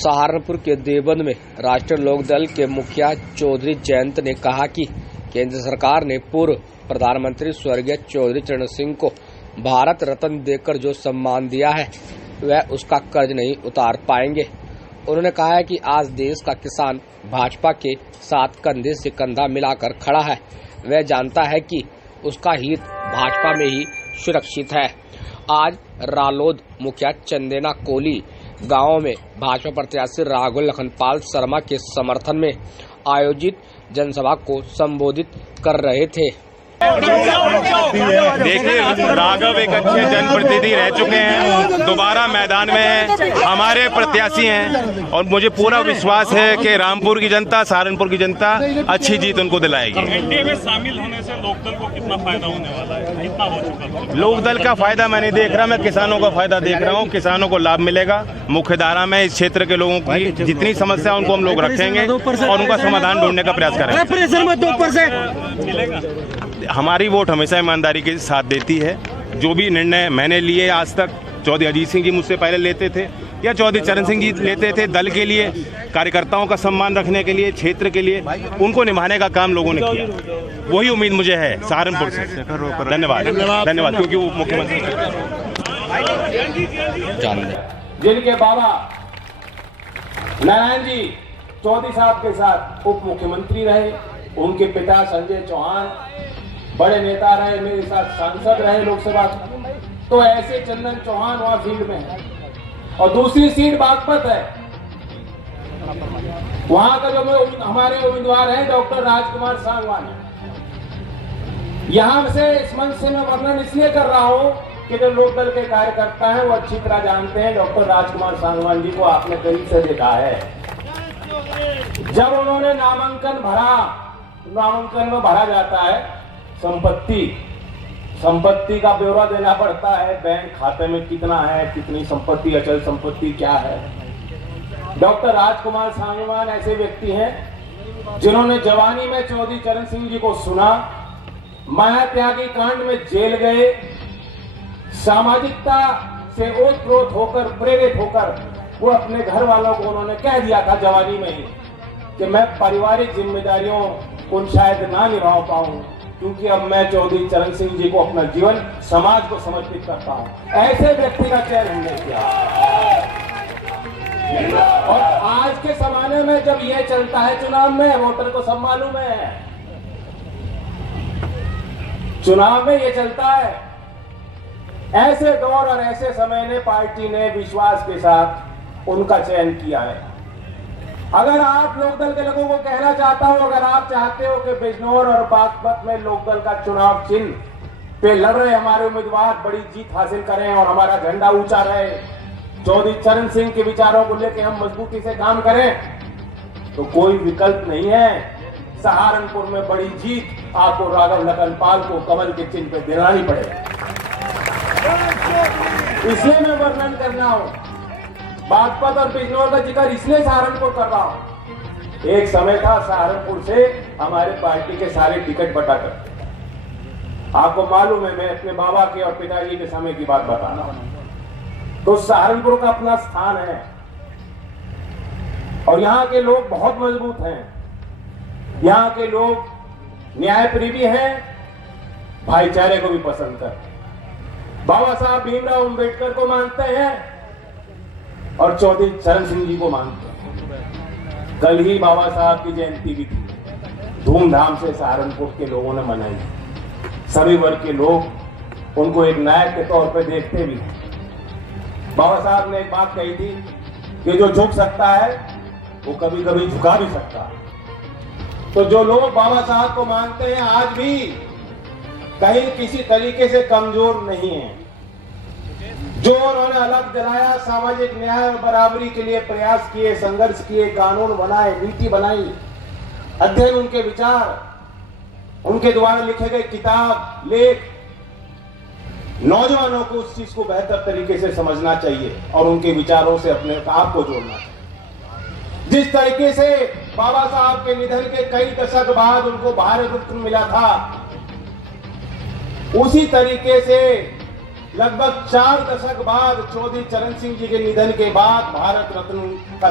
सहारनपुर के देवबंद में राष्ट्रीय लोकदल के मुखिया चौधरी जयंत ने कहा कि केंद्र सरकार ने पूर्व प्रधानमंत्री स्वर्गीय चौधरी चरण सिंह को भारत रत्न देकर जो सम्मान दिया है वह उसका कर्ज नहीं उतार पाएंगे। उन्होंने कहा है कि आज देश का किसान भाजपा के साथ कंधे से कंधा मिलाकर खड़ा है। वह जानता है कि उसका हित भाजपा में ही सुरक्षित है। आज रालोद मुखिया चंदेना कोली गांव में भाजपा प्रत्याशी राघव लखनपाल शर्मा के समर्थन में आयोजित जनसभा को संबोधित कर रहे थे। देखिए, राघव एक अच्छे जनप्रतिनिधि रह चुके हैं, दोबारा मैदान में हैं, हमारे प्रत्याशी हैं और मुझे पूरा विश्वास है कि रामपुर की जनता, सहारनपुर की जनता अच्छी जीत उनको दिलाएगी। एनडीए में शामिल होने से लोकदल को कितना फायदा होने वाला है? कितना हो चुका? लोकदल का फायदा मैं नहीं देख रहा, मैं किसानों का फायदा देख रहा हूँ। किसानों को लाभ मिलेगा। मुख्य धारा में इस क्षेत्र के लोगों की जितनी समस्या उनको हम लोग रखेंगे और उनका समाधान ढूंढने का प्रयास करेंगे। हमारी वोट हमेशा ईमानदारी के साथ देती है। जो भी निर्णय मैंने लिए आज तक, चौधरी अजीत सिंह जी मुझसे पहले लेते थे या चौधरी चरण सिंह जी लेते थे, दल के लिए, कार्यकर्ताओं का सम्मान रखने के लिए, क्षेत्र के लिए, उनको निभाने का काम लोगों ने किया। वही उम्मीद मुझे है सहारनपुर से। धन्यवाद क्योंकि वो मुख्यमंत्री जिनके बाबा नारायण जी चौधरी साहब के साथ उप मुख्यमंत्री रहे, उनके पिता संजय चौहान बड़े नेता रहे, मेरे साथ सांसद रहे लोकसभा। तो ऐसे चंदन चौहान वहां फील्ड में है और दूसरी सीट बागपत है। वहां का जो हमारे उम्मीदवार हैं डॉक्टर राजकुमार सांगवान। यहां से इस मंच से मैं वर्णन इसलिए कर रहा हूं कि जो लोकदल के कार्यकर्ता हैं वो अच्छी तरह जानते हैं डॉक्टर राजकुमार सांगवान जी को आपने करीब से देखा है। जब उन्होंने नामांकन भरा, नामांकन में भरा जाता है संपत्ति का ब्यौरा देना पड़ता है, बैंक खाते में कितना है, कितनी संपत्ति, अचल संपत्ति क्या है। डॉक्टर राजकुमार सांगवान ऐसे व्यक्ति हैं जिन्होंने जवानी में चौधरी चरण सिंह जी को सुना, मायात्यागी कांड में जेल गए, सामाजिकता से ओतप्रोत होकर, प्रेरित होकर वो अपने घर वालों को उन्होंने कह दिया था जवानी में ही कि मैं पारिवारिक जिम्मेदारियों को शायद ना निभा पाऊं, क्योंकि अब मैं चौधरी चरण सिंह जी को अपना जीवन समाज को समर्पित करता हूं। ऐसे व्यक्ति का चयन हमने किया। और आज के जमाने में जब यह चलता है चुनाव में, वोटर को सब मालूम है, चुनाव में ये चलता है। ऐसे दौर और ऐसे समय ने पार्टी ने विश्वास के साथ उनका चयन किया है। अगर आप लोकदल के लोगों को कहना चाहता हूं, अगर आप चाहते हो कि बिजनौर और बागपत में लोकदल का चुनाव चिन्ह पे लड़ रहे हमारे उम्मीदवार बड़ी जीत हासिल करें और हमारा झंडा ऊंचा रहे, चौधरी चरण सिंह के विचारों को लेकर हम मजबूती से काम करें, तो कोई विकल्प नहीं है। सहारनपुर में बड़ी जीत आपको राघव लखनपाल को कमल के चिन्ह पे दिलानी पड़ेगी। इसलिए मैं वर्णन करना हूं, बागपत और बिजनौर का जिक्र इसलिए सहारनपुर कर रहा हूं। एक समय था सहारनपुर से हमारे पार्टी के सारे टिकट बटा करते। आपको मालूम है, मैं अपने बाबा के और पिताजी के समय की बात बता रहा हूं। तो सहारनपुर का अपना स्थान है और यहां के लोग बहुत मजबूत हैं। यहां के लोग न्यायप्रेमी हैं, भाईचारे को भी पसंद करते हैं, बाबा साहब भीमराव अंबेडकर को मानते हैं और चौधरी चरण सिंह जी को मानते हैं। कल ही बाबा साहब की जयंती भी थी, धूमधाम से सहारनपुर के लोगों ने मनाई। सभी वर्ग के लोग उनको एक नायक के तौर पर देखते भी हैं। बाबा साहब ने एक बात कही थी कि जो झुक सकता है वो कभी कभी झुका भी सकता है। तो जो लोग बाबा साहब को मानते हैं आज भी कहीं किसी तरीके से कमजोर नहीं है। जो उन्होंने अलग जलाया, सामाजिक न्याय और बराबरी के लिए प्रयास किए, संघर्ष किए, कानून बनाए, नीति बनाई, अध्ययन, उनके विचार, उनके द्वारा लिखे गए किताब, लेख, नौजवानों को उस चीज को बेहतर तरीके से समझना चाहिए और उनके विचारों से अपने आप को जोड़ना चाहिए। जिस तरीके से बाबा साहब के निधन के कई दशक बाद उनको भारत रत्न मिला था, उसी तरीके से लगभग 4 दशक बाद चौधरी चरण सिंह जी के निधन के बाद भारत रत्न का